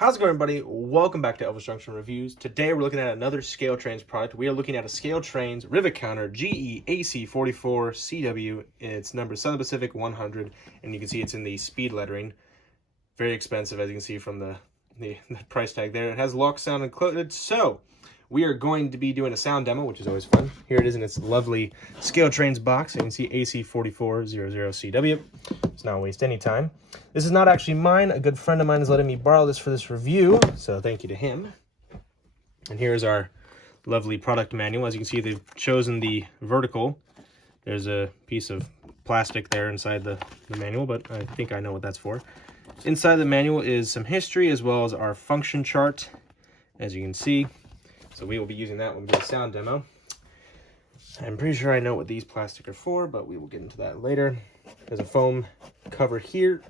How's it going, everybody? Welcome back to Elvis Junction Reviews. Today we're looking at another ScaleTrains product. We are looking at a ScaleTrains rivet counter GE AC44CW. It's number Southern Pacific 100, and you can see it's in the speed lettering. Very expensive, as you can see from the price tag there. It has lock sound included, so we are going to be doing a sound demo, which is always fun. Here it is in its lovely ScaleTrains box. You can see AC4400CW. Let's not waste any time. This is not actually mine. A good friend of mine is letting me borrow this for this review, so thank you to him. And here's our lovely product manual. As you can see, they've chosen the vertical. There's a piece of plastic there inside the manual, but I think I know what that's for. Inside the manual is some history as well as our function chart, as you can see. So we will be using that when we do a sound demo. I'm pretty sure I know what these plastic are for, but we will get into that later. There's a foam cover here,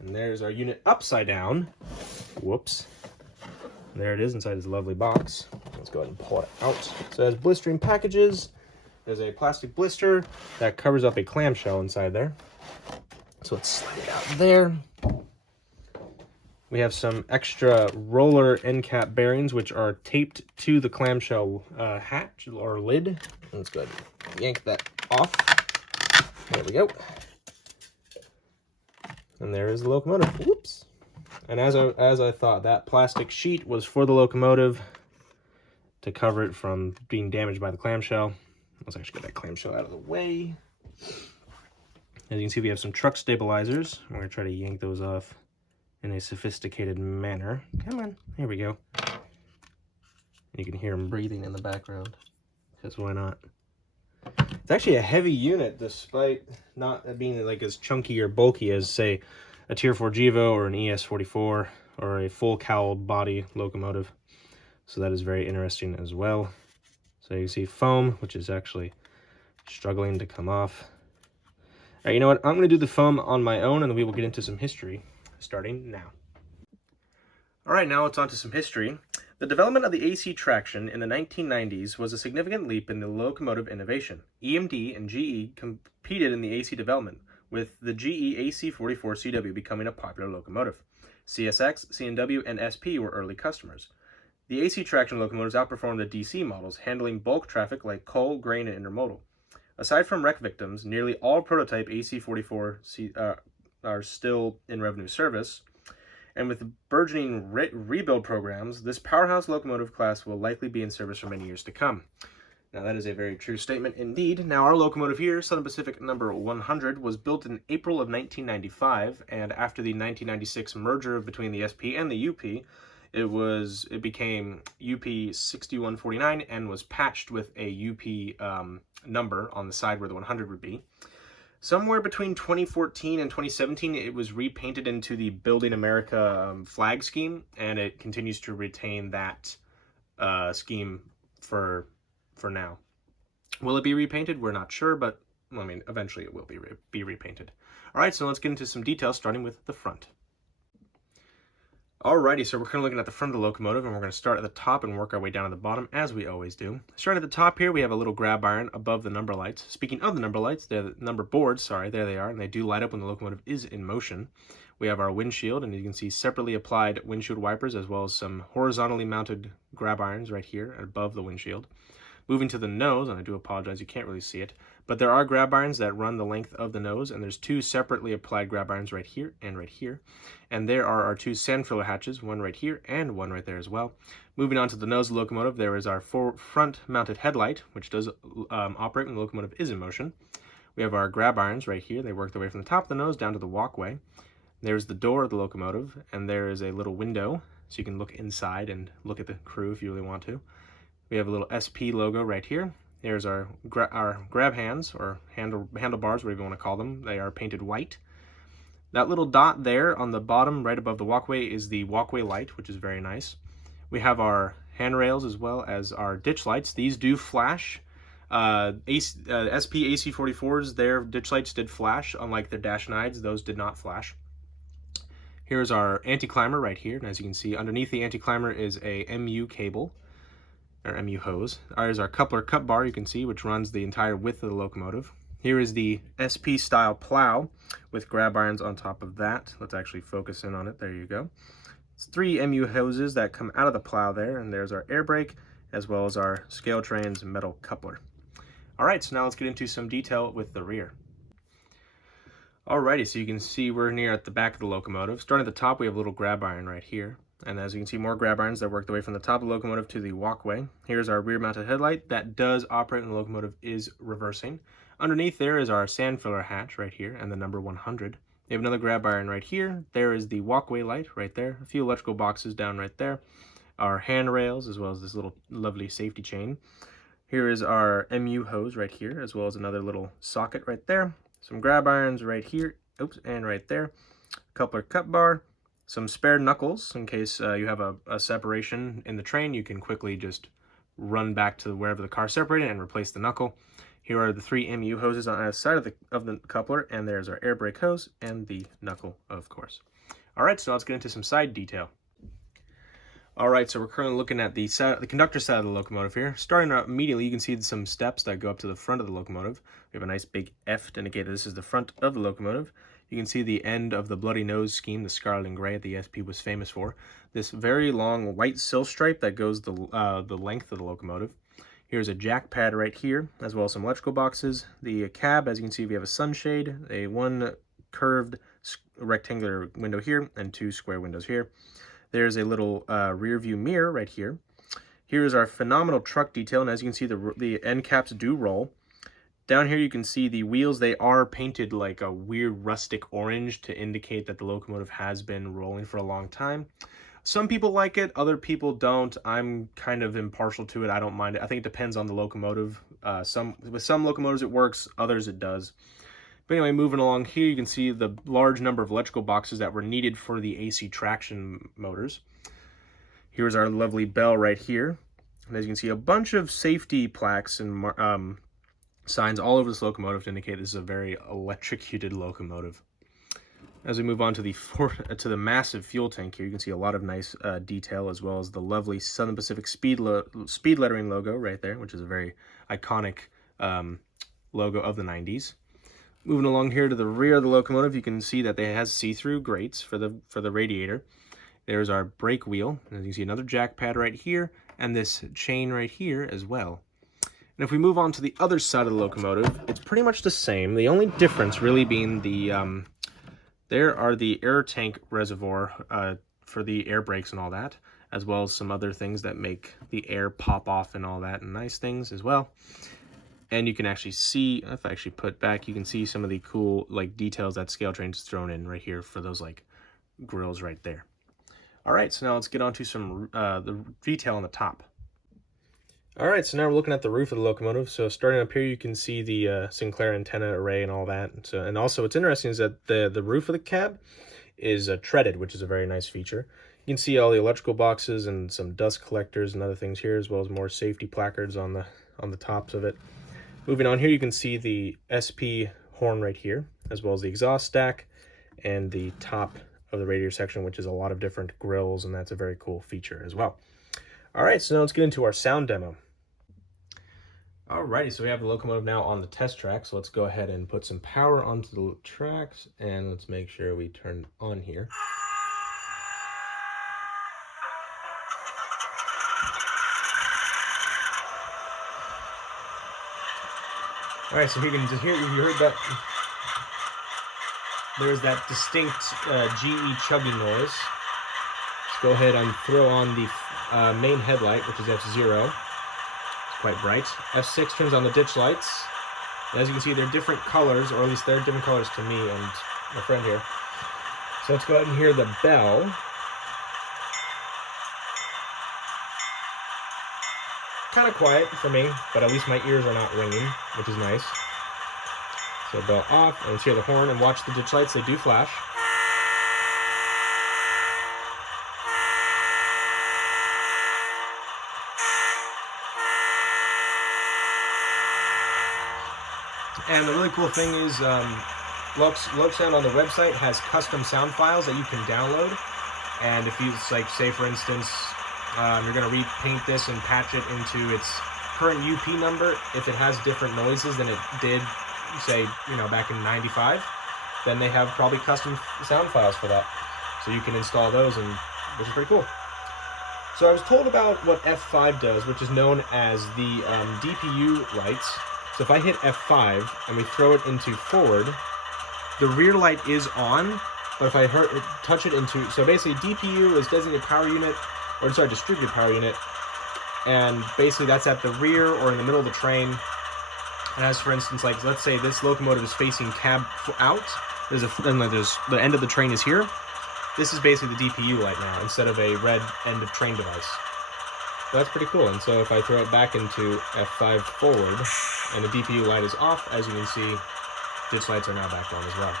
and there's our unit upside down. Whoops. There it is inside this lovely box. Let's go ahead and pull it out. So it has blistering packages. There's a plastic blister that covers up a clamshell inside there. So let's slide it out there. We have some extra roller end cap bearings, which are taped to the clamshell hatch or lid. Let's go ahead and yank that off. There we go. And there is the locomotive. Whoops. And as I thought, that plastic sheet was for the locomotive to cover it from being damaged by the clamshell. Let's actually get that clamshell out of the way. As you can see, we have some truck stabilizers. We're going to try to yank those off in a sophisticated manner. Come on, here we go. You can hear him breathing in the background, because why not? It's actually a heavy unit, despite not being like as chunky or bulky as, say, a Tier 4 Gevo or an ES44 or a full cowled body locomotive. So that is very interesting as well. So you can see foam, which is actually struggling to come off. All right, you know what? I'm going to do the foam on my own, and then we will get into some history starting now. All right, now it's on to some history. The development of the AC traction in the 1990s was a significant leap in the locomotive innovation. EMD and GE competed in the AC development, with the GE AC44CW becoming a popular locomotive. CSX, C&W, and SP were early customers. The AC traction locomotives outperformed the DC models, handling bulk traffic like coal, grain, and intermodal. Aside from wreck victims, nearly all prototype AC44 are still in revenue service, and with the burgeoning rebuild programs, this powerhouse locomotive class will likely be in service for many years to come. Now, that is a very true statement indeed. Now, our locomotive here, Southern Pacific number 100, was built in April of 1995, and after the 1996 merger between the SP and the UP, it became UP 6149 and was patched with a UP number on the side where the 100 would be. Somewhere between 2014 and 2017, it was repainted into the Building America flag scheme, and it continues to retain that scheme for now. Will it be repainted? We're not sure, but I mean, eventually it will be repainted. All right, so let's get into some details, starting with the front. Alrighty, so we're kind of looking at the front of the locomotive, and we're going to start at the top and work our way down to the bottom, as we always do. Starting at the top here, we have a little grab iron above the number lights. Speaking of the number lights, they're the number boards, sorry, there they are, and they do light up when the locomotive is in motion. We have our windshield, and you can see separately applied windshield wipers, as well as some horizontally mounted grab irons right here above the windshield. Moving to the nose, and I do apologize, you can't really see it, but there are grab irons that run the length of the nose, and there's two separately applied grab irons right here and right here. And there are our two sand filler hatches, one right here and one right there as well. Moving on to the nose of the locomotive, there is our front-mounted headlight, which does operate when the locomotive is in motion. We have our grab irons right here. They work their way from the top of the nose down to the walkway. There's the door of the locomotive, and there is a little window, so you can look inside and look at the crew if you really want to. We have a little SP logo right here. There's our grab hands, or handlebars, whatever you want to call them. They are painted white. That little dot there on the bottom, right above the walkway, is the walkway light, which is very nice. We have our handrails as well as our ditch lights. These do flash. SP AC44s, their ditch lights did flash, unlike their Dash 9s, those did not flash. Here's our anti-climber right here, and as you can see, underneath the anti-climber is a MU cable, or MU hose. There's our coupler cut bar, you can see, which runs the entire width of the locomotive. Here is the SP style plow with grab irons on top of that. Let's actually focus in on it. There you go. It's 3 MU hoses that come out of the plow there, and there's our air brake, as well as our ScaleTrains metal coupler. All right, so now let's get into some detail with the rear. Alrighty, so you can see we're near at the back of the locomotive. Starting at the top, we have a little grab iron right here. And as you can see, more grab irons that work their way from the top of the locomotive to the walkway. Here's our rear-mounted headlight that does operate when the locomotive is reversing. Underneath there is our sand filler hatch right here and the number 100. We have another grab iron right here. There is the walkway light right there. A few electrical boxes down right there. Our handrails, as well as this little lovely safety chain. Here is our MU hose right here, as well as another little socket right there. Some grab irons right here, oops, and right there. Coupler cut bar. Some spare knuckles in case you have a separation in the train. You can quickly just run back to wherever the car separated and replace the knuckle. Here are the 3 MU hoses on the side of the coupler, and there's our air brake hose and the knuckle, of course. All right, so let's get into some side detail. All right, so we're currently looking at the conductor side of the locomotive here. Starting out immediately, you can see some steps that go up to the front of the locomotive. We have a nice big F to indicate that this is the front of the locomotive. You can see the end of the bloody nose scheme, the scarlet and gray that the SP was famous for. This very long white sill stripe that goes the length of the locomotive. Here's a jack pad right here, as well as some electrical boxes. The cab, as you can see, we have a sunshade, one curved rectangular window here, and 2 square windows here. There's a little rear view mirror right here. Here's our phenomenal truck detail, and as you can see, the end caps do roll. Down here you can see the wheels. They are painted like a weird rustic orange to indicate that the locomotive has been rolling for a long time. Some people like it, other people don't. I'm kind of impartial to it. I don't mind it. I think it depends on the locomotive. With some locomotives it works, others it does. But anyway, moving along here, you can see the large number of electrical boxes that were needed for the AC traction motors. Here's our lovely bell right here. And as you can see, a bunch of safety plaques and signs all over this locomotive to indicate this is a very electrocuted locomotive. As we move on to the massive fuel tank here, you can see a lot of nice detail, as well as the lovely Southern Pacific speed lettering logo right there, which is a very iconic logo of the 90s. Moving along here to the rear of the locomotive, you can see that it has see-through grates for the radiator. There's our brake wheel, and you can see another jack pad right here, and this chain right here as well. And if we move on to the other side of the locomotive, it's pretty much the same. The only difference really being there are the air tank reservoir for the air brakes and all that, as well as some other things that make the air pop off and all that, and nice things as well. And you can actually see, if I actually put back, you can see some of the cool details that ScaleTrains thrown in right here for those grills right there. All right, so now let's get on to some the detail on the top. All right, so now we're looking at the roof of the locomotive. So starting up here, you can see the Sinclair antenna array and all that. So, and also what's interesting is that the roof of the cab is treaded, which is a very nice feature. You can see all the electrical boxes and some dust collectors and other things here, as well as more safety placards on the tops of it. Moving on here, you can see the SP horn right here, as well as the exhaust stack and the top of the radiator section, which is a lot of different grills, and that's a very cool feature as well. All right, so now let's get into our sound demo. Alrighty, so we have the locomotive now on the test track, so let's go ahead and put some power onto the tracks, and let's make sure we turn on here. Alright, so you can just hear, you heard that, there's that distinct GE chugging noise. Let's go ahead and throw on the main headlight, which is F0. Quite bright. F6 turns on the ditch lights. And as you can see, they're different colors, or at least they're different colors to me and my friend here. So let's go ahead and hear the bell. Kind of quiet for me, but at least my ears are not ringing, which is nice. So bell off, and let's hear the horn and watch the ditch lights. They do flash. And the really cool thing is Lopesound on the website has custom sound files that you can download. And if you, say for instance, you're going to repaint this and patch it into its current UP number, if it has different noises than it did, say, back in '95, then they have probably custom sound files for that. So you can install those and which is pretty cool. So I was told about what F5 does, which is known as the DPU lights. So if I hit F5 and we throw it into forward, the rear light is on, but if I touch it into, so basically DPU is designated power unit, or sorry, distributed power unit, and basically that's at the rear or in the middle of the train. And as for instance, like let's say this locomotive is facing cab out, there's the end of the train is here. This is basically the DPU light now, instead of a red end of train device. So that's pretty cool. And so if I throw it back into F5 forward, and the DPU light is off, as you can see, ditch lights are now back on as well.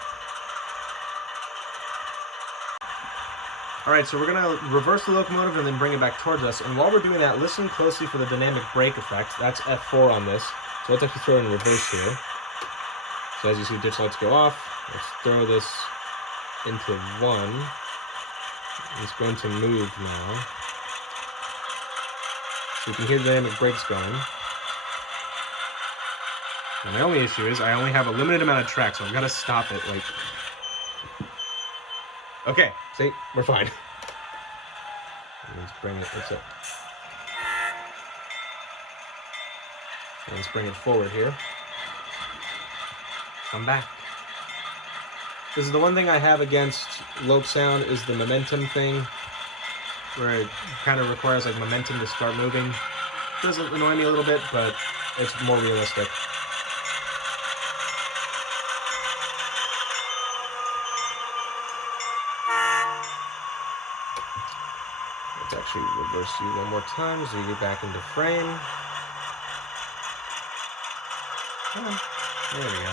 Alright, so we're going to reverse the locomotive and then bring it back towards us. And while we're doing that, listen closely for the dynamic brake effect. That's F4 on this. So let's actually throw it in reverse here. So as you see, ditch lights go off. Let's throw this into 1. It's going to move now. So you can hear the dynamic brakes going. And my only issue is I only have a limited amount of track, so I've got to stop it, like... Okay, see? We're fine. Let's bring it, let's bring it forward here. Come back. This is the one thing I have against Lope sound, is the momentum thing, where it kind of requires like momentum to start moving. It doesn't annoy me a little bit, but it's more realistic. Let's actually reverse you one more time so you get back into frame. There we go.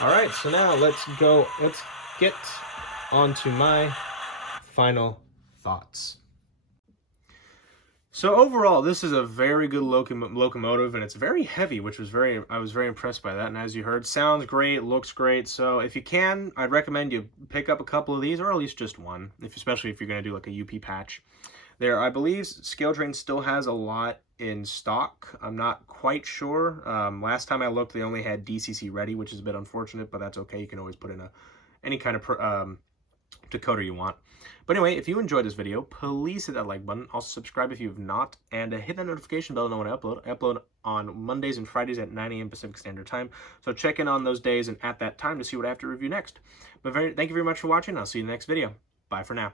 Alright, so now let's get on to my final thoughts. So overall, this is a very good locomotive, and it's very heavy, which was I was very impressed by that. And as you heard, sounds great, looks great. So if you can, I'd recommend you pick up a couple of these, or at least just one, especially if you're going to do like a UP patch. There, I believe ScaleTrains still has a lot in stock. I'm not quite sure. Last time I looked, they only had DCC ready, which is a bit unfortunate, but that's okay. You can always put in any kind of decoder you want. But anyway, if you enjoyed this video, please hit that like button. Also subscribe if you have not, and hit that notification bell to know when I upload. I upload on Mondays and Fridays at 9 a.m. Pacific Standard Time. So check in on those days and at that time to see what I have to review next. But thank you very much for watching. I'll see you in the next video. Bye for now.